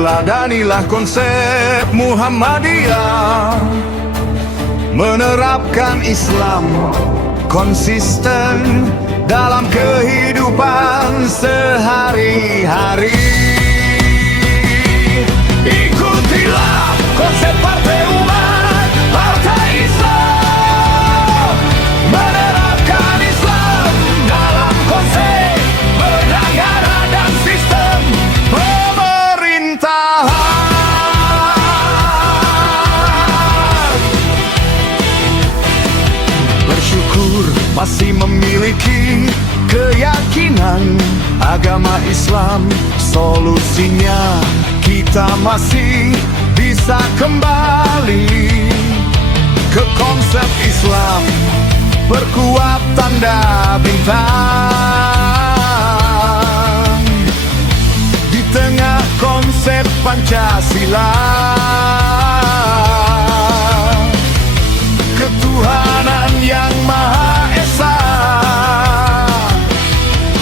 teladanilah konsep Muhammadiyah, menerapkan Islam konsisten dalam kehidupan sehari-hari. Ikutilah konsep Partai Umat, Partai Islam, menerapkan Islam dalam konsep bernegara dan sistem pemerintahan. Bersyukur masih memiliki keyakinan agama Islam solusinya. Kita masih bisa kembali ke konsep Islam, perkuat tanda bintang di tengah konsep Pancasila. Ketuhanan yang Maha Esa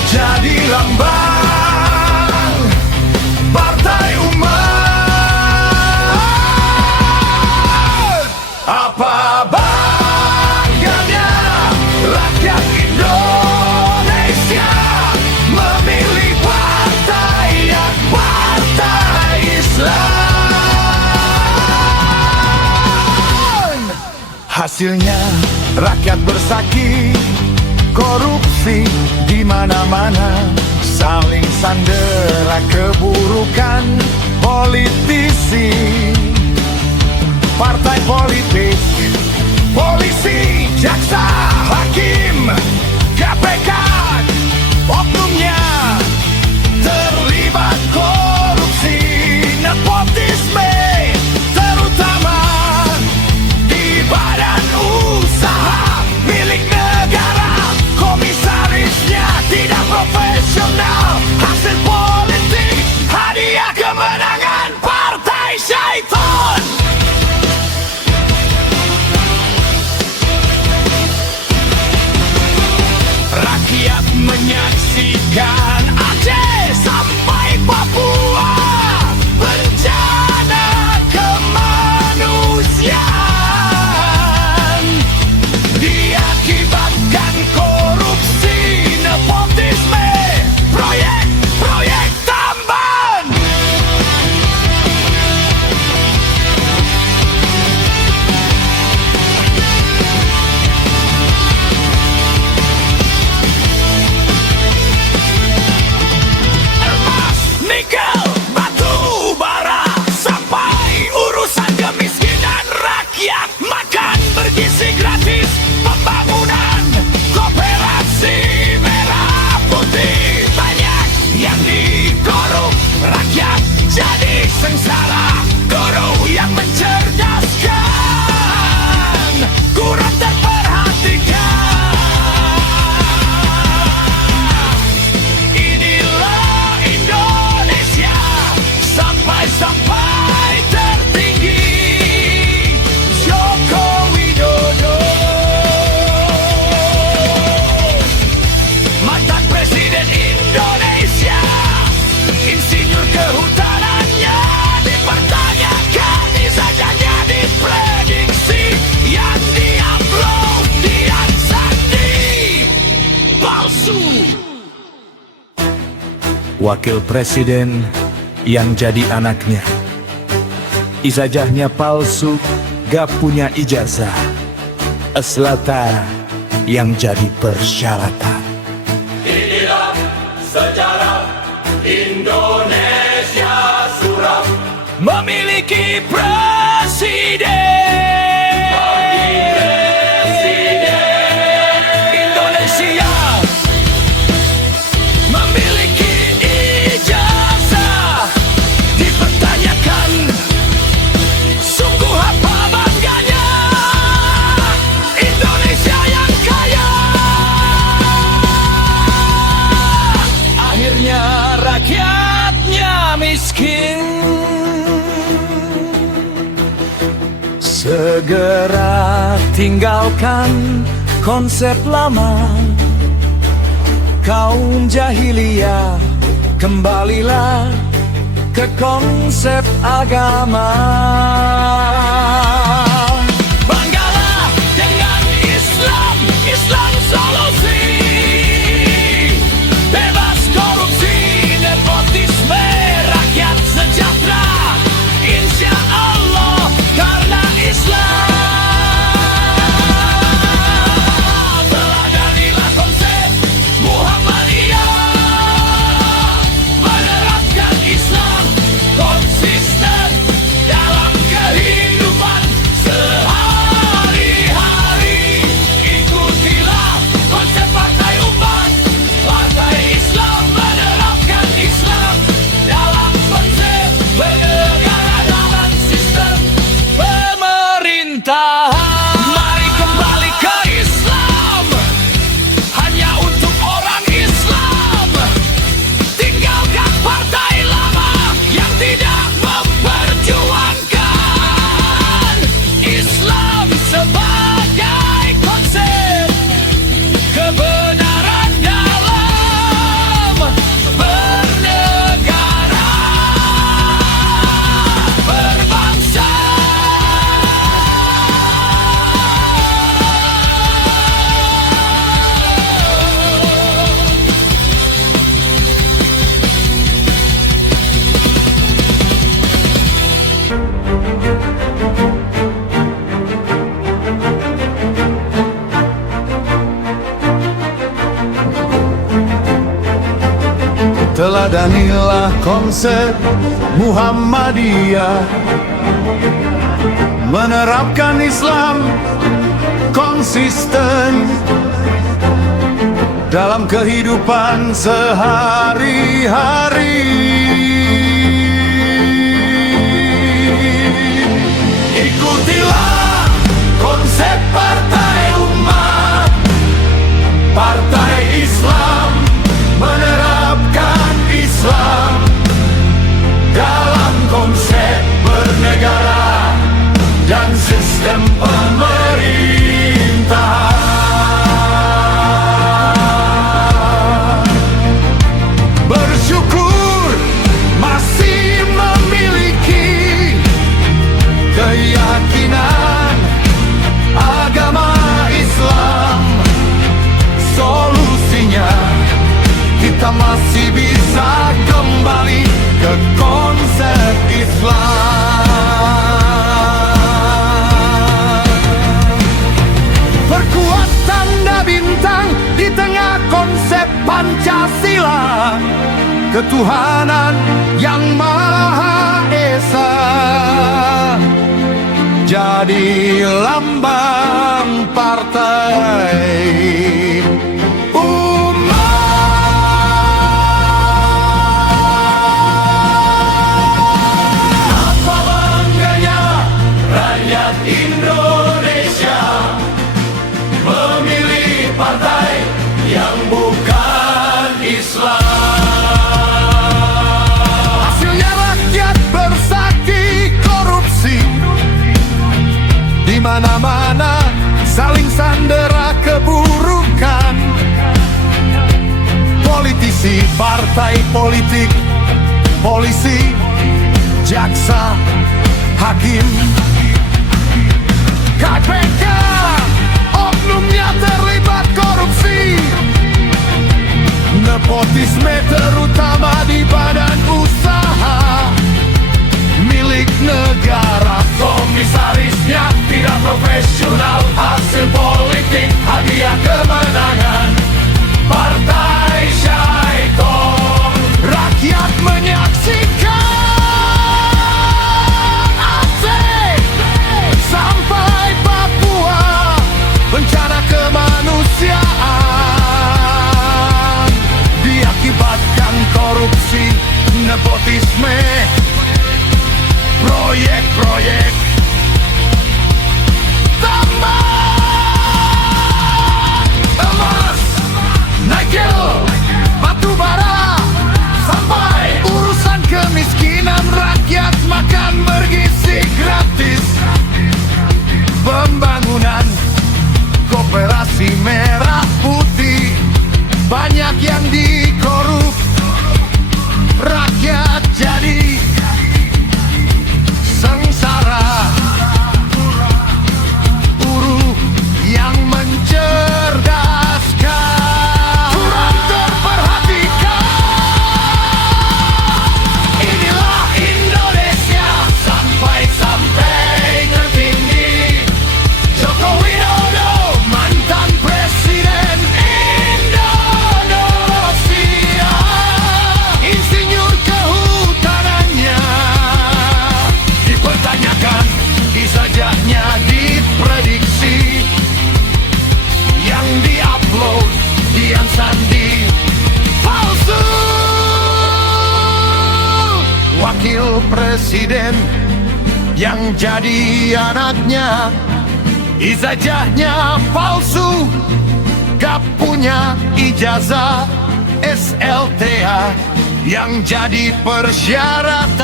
jadi lambang Partai Umat. Apa bangganya rakyat Indonesia memilih partai yang Partai Islam. Hasilnya rakyat bersaki, korupsi di mana-mana, saling sandera keburukan politisi, partai politik, polisi, jaksa, hakim, KPK, oknumnya terlibat korupsi, nepotisme, terutama di badan usaha milik negara. Komisarisnya tidak profesional, hasil politik hadiah kemenangan partai syaitan. Rakyat menyaksikan Aceh sampai Papua bencana kemanusiaan diakibatkan korupsi, nepotisme, proyek-proyek tambahan. Emas, nikel, batu bara, sampai urusan kemiskinan rakyat, makan bergizi gratis, pembangunan koperasi merah putih. Banyak yang dikorup, rakyat jadi sengsara. Guru yang mencerdaskan kurang terperhatikan. Inilah Indonesia sampai tertinggi, Joko Widodo. Mantan Presiden Indonesia, insinyur kehutanannya dipertanyakan, ijazahnya diprediksi, yang diupload Dian Sandi palsu. Wakil Presiden yang jadi anaknya, ijazahnya palsu, gak punya ijazah. Eslata yang jadi persyaratan. Inilah sejarah Indonesia suram, memiliki presiden. Indonesia memiliki ijazah, dipertanyakan sungguh apa bangganya Indonesia yang kaya. Akhirnya rakyatnya miskin. Segera tinggalkan konsep lama, kaum jahiliyah, kembalilah ke konsep agama. Banggalah dengan Islam, Islam solusi. Bebas korupsi, nepotisme, rakyat sejahtera. Insya Allah karena Islam. Teladanilah konsep Muhammadiyah, menerapkan Islam konsisten dalam kehidupan sehari-hari. Ikutilah konsep partai umat, partai Islam menerapkan Islam dalam konsep bernegara dalam sistem pemerintahan. Mari kembali ke Islam, hanya untuk orang Islam. Tinggalkan partai lama yang tidak memperjuangkan Islam sebagai konsep kebenaran dalam bernegara, berbangsa. Teladanilah konsep Muhammadiyah, menerapkan Islam konsisten dalam kehidupan sehari-hari. Ikutilah konsep partai umat, partai Islam menerapkan Islam dalam konsep bernegara dan sistem pemerintahan. Bersyukur masih memiliki keyakinan agama Islam. Solusinya kita masih bisa kembali ke konsep Islam. Perkuat tanda bintang di tengah konsep Pancasila, ketuhanan yang Maha Esa jadi lambang partai Indonesia memilih partai yang bukan Islam. Hasilnya rakyat bersaki korupsi, di mana-mana saling sandera keburukan. Politisi, partai politik, polisi, jaksa, hakim, KPK, oknumnya terlibat korupsi. Nepotisme terutama di badan usaha milik negara. Komisarisnya tidak profesional, hasil politik hadiah kemenangan partai Syaitong. Rakyat menyaksikan sampai Papua, bencana kemanusiaan diakibatkan korupsi, nepotisme, proyek-proyek tambang emas, nikel, batu bara, sampai urusan kemiskinan rakyat makan bergizi gratis. Pembangunan koperasi merah putih banyak yang dikorup, rakyat jadi wakil presiden yang jadi anaknya ijazahnya palsu, gak punya ijazah SLTA yang jadi persyaratan.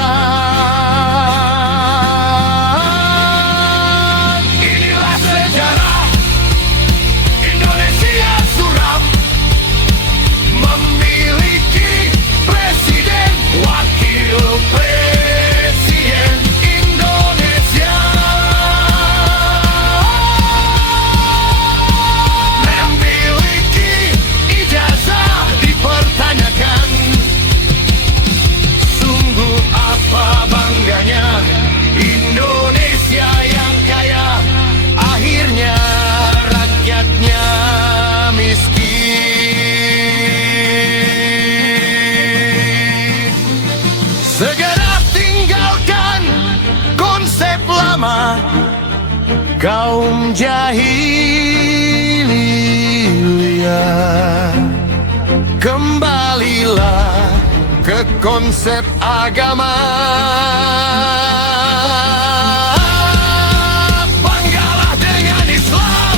Inilah sejarah Indonesia suram, memiliki presiden, wakil presiden Indonesia, memiliki ijazah dipertanyakan. Sungguh apa bangganya Indonesia yang kaya, akhirnya rakyatnya miskin. Segera tinggalkan konsep lama kaum jahiliyah, kembalilah ke konsep agama. Banggalah dengan Islam,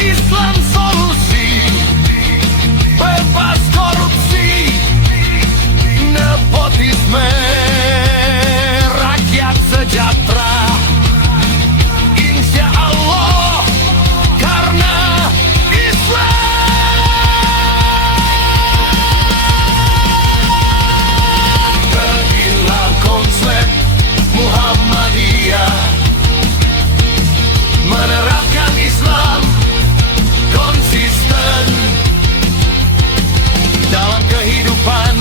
Islam solusi, bebas korupsi, nepotisme, rakyat sejahtera. Insya Allah karena Islam. Terbitlah konsep Muhammadiyah, menerapkan Islam konsisten dalam kehidupan